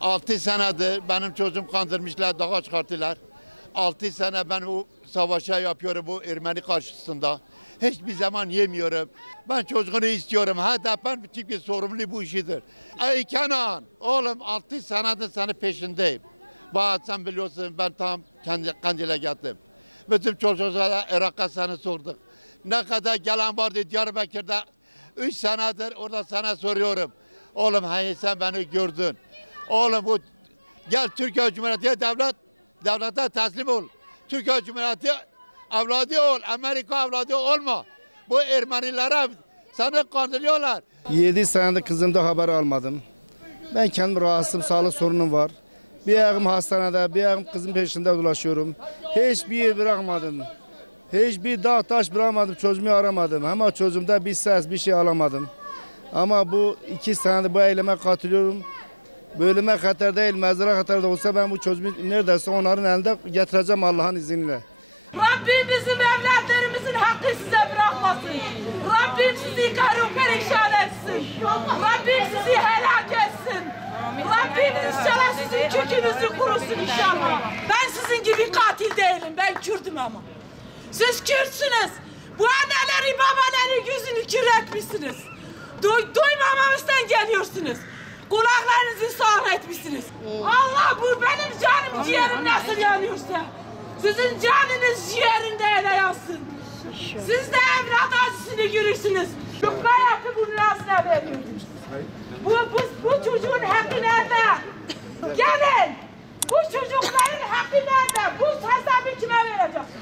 Altı senedir benim çocuğum kandırmışlar, dağa çıkarttılar. 6 sene ben bu savaşa yapıyorum bu Ermeni karşısında. Hiçbir zaman yemiyorum. Ben çocuğunu istiyorum. HDP'nin bütün bir sorumlu bu işidir. Ey Kenan, oğlum 6 senedir senin peşindeyim. Bak sen biliyorsun ben tam Kandil'e geldim. Bütün çocuklara Irak'a seni sorduk. Ne kadar gelen vardı Diyarbakır'da 3 senedir orada sana soruyorum. Oğlum hayır sen beni gördün. Oğlum bu gel Türkiye Cumhuriyeti devlete teslim ol. Türkiye Cumhuriyeti evladı ol. Amerika evladı olma. Bu Ermenilere seni kandırıyorlar. 7 senedir kızımda haber almadım. Ben kendim rahatsızım, sağlık sorunum var. Bir ayağım hastanede, bir ayağım kızım peşinde dolaşıyorum. Hiçbir yer bırakmadım. Hiçbir dağ taş bırakmadım, çocuğumu aramadım. Ama çocuğumda bir ses, bir şey alamadım. Ama bu 2 senedir bu eyleme katılıyorum. Bölüme kadar değil, mezara kadar da olsa ben bu çocuğumu neredeyse onların elinde getireceğim Allah'ın izniyle. Rabbim bizim evlatlarımızın hakkı size bırakmasın. Rabbim sizi perişan etsin. Rabbim sizi helak etsin. Rabbim inşallah sizin kökünüzü kurusun inşallah. Ben sizin gibi katil değilim, ben Kürt'üm ama. Siz Kürtsünüz. Bu anneleri babaları yüzünü kirletmişsiniz. Duymamamızdan geliyorsunuz. Kulaklarınızı sağır etmişsiniz. Allah bu benim canım ciğerim nasıl yanıyorsa. Sizin canınız ciğerinde ele yansın. Siz de evlat acısını görürsünüz. Şu hayatı bunun ağzına veriyorsunuz. Bu çocuğun hakkı nerede? Gelin. Bu çocukların hakkı nerede? Bu hesabı kime vereceksin?